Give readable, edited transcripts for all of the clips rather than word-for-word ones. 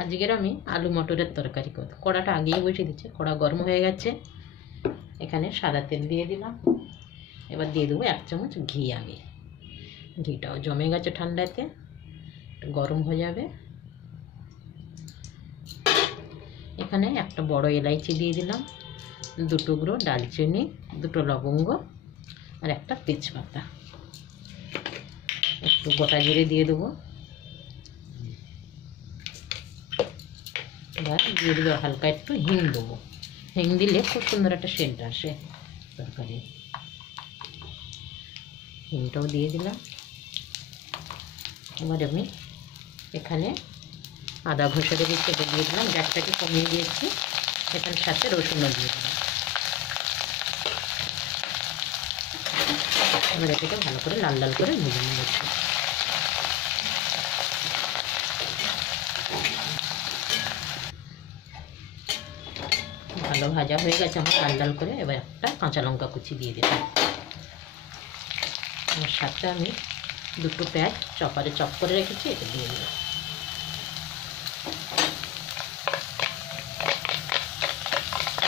আজকের আমি আলু মটরের তরকারি করব। কড়াটা আগেই বসিয়ে দিচ্ছি, কড়া গরম হয়ে গেছে। এখানে সাদা তেল দিয়ে দিলাম। এবার দিয়ে দেবো 1 চামচ ঘি। আগে ঘিটাও জমে গেছে, ঠান্ডাতে গরম হয়ে যাবে। এখানে একটা বড় এলাইচি দিয়ে দিলাম, 2 টুকরো ডালচিনি, 2টো লবঙ্গ আর একটা তেজপাতা। একটু গোটা জিরে দিয়ে দেবো। এবার দিয়ে দেবো হালকা একটু হিং দেবো। হিং দিলে খুব সুন্দর একটা সেন্ট আসে তরকারি। হিংটাও দিয়ে দিলাম। এবার আমি এখানে আদা ঘষে রেখে কেটে দিয়ে দিলাম, গ্যাসটাকে কমিয়ে দিয়েছি। এখানে সাথে রসুনও দিয়ে দিলাম। এবার এটাকে ভালো করে লাল লাল করে ভেজে নিয়েছি। ভালো ভাজা হয়ে গেছে আমার লাল লাল করে। এবার একটা কাঁচা লঙ্কা কুচি দিয়ে দিলাম। আর সাথে আমি 2টো পেঁয়াজ চপারে চপ করে রেখেছি, এটা দিয়ে দিলাম।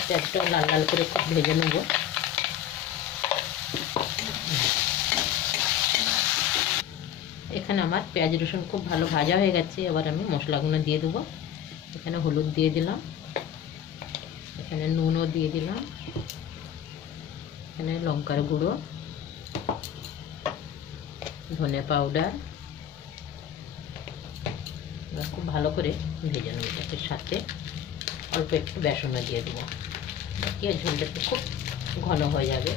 পেঁয়াজটা লাল লাল করে খুব ভেজে নেব। এখানে আমার পেঁয়াজ রসুন খুব ভালো ভাজা হয়ে গেছে। এবার আমি মশলাগুলো দিয়ে দেবো। এখানে হলুদ দিয়ে দিলাম, এখানে নুনও দিয়ে দিলাম, এখানে লঙ্কার গুঁড়ো, ধনে পাউডার। খুব ভালো করে ভেজে নেব। এটার সাথে অল্প একটু বেসনও দিয়ে দেবো। বাকি আর ঝোলটা একটু খুব ঘন হয়ে যাবে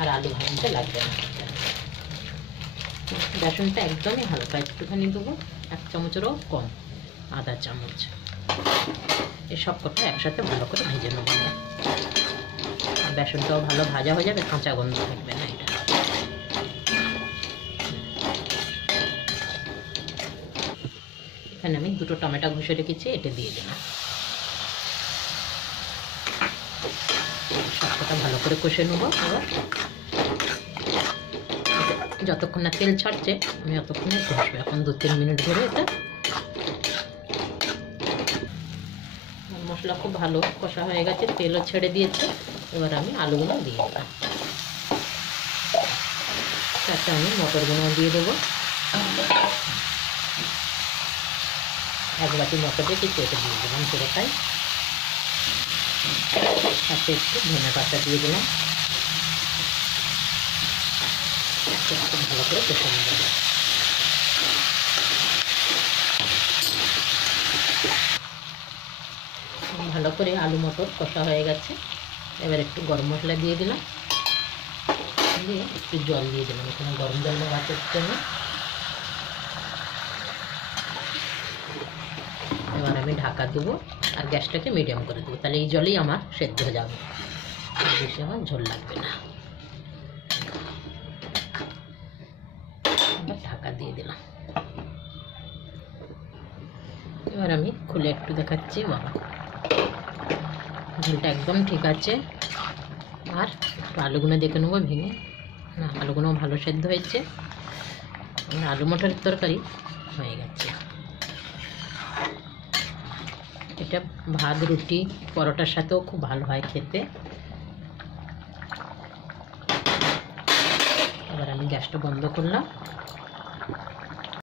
আর আলু ভাজতে লাগবে না। বেসনটা একদমই হালকা একটুখানি দেবো, 1 চামচেরও কম, আধা চামচ। এই সব কটা একসাথে ভালো করে ভেজে নেবো। বেসনটাও ভালো ভাজা হয়ে যাবে, কাঁচা গন্ধ থাকবে না। এটা এখানে আমি 2টো টমেটো ঘষে রেখেছি, এটা দিয়ে দিলাম। সবটা ভালো করে কষে নেবো। এবার যতক্ষণ না তেল ছাড়ছে আমি অতক্ষণে কষবো। এখন 2-3 মিনিট ধরে এটা। মশলা খুব ভালো কষা হয়ে গেছে, তেলও ছেড়ে দিয়েছে। এবার আমি আলুগুলো দিয়ে দিলাম। সাথে আমি মটরগুলো দিয়ে দেবো। 1 বাটি মটর দিয়ে কিছু এটা দিয়ে দিলাম পুরোটাই। সাথে একটু ধনে পাতা দিয়ে দিলাম। খুব ভালো করে কষে নেব। ভালো করে আলু মটর কষা হয়ে গেছে। এবার একটু গরম মশলা দিয়ে দিলাম, দিয়ে একটু জল দিয়ে দিলাম। এখানে গরম জল লাগাতে জন্য। এবার আমি ঢাকা দেবো আর গ্যাসটাকে মিডিয়াম করে দেবো, তাহলে এই জলেই আমার সেদ্ধ হয়ে যাবে, বেশি আমার ঝোল লাগবে না। এবার ঢাকা দিয়ে দিলাম। এবার আমি খুলে একটু দেখাচ্ছি। বাবা, ঝোলটা একদম ঠিক আছে। আর আলুগুলো দেখে নেবো ভেঙে। না, আলুগুলো ভালো সেদ্ধ হয়েছে। আলু মটরের তরকারি হয়ে গেছে। এটা ভাত, রুটি, পরোটার সাথেও খুব ভালো হয় খেতে। এবার আমি গ্যাসটা বন্ধ করলাম।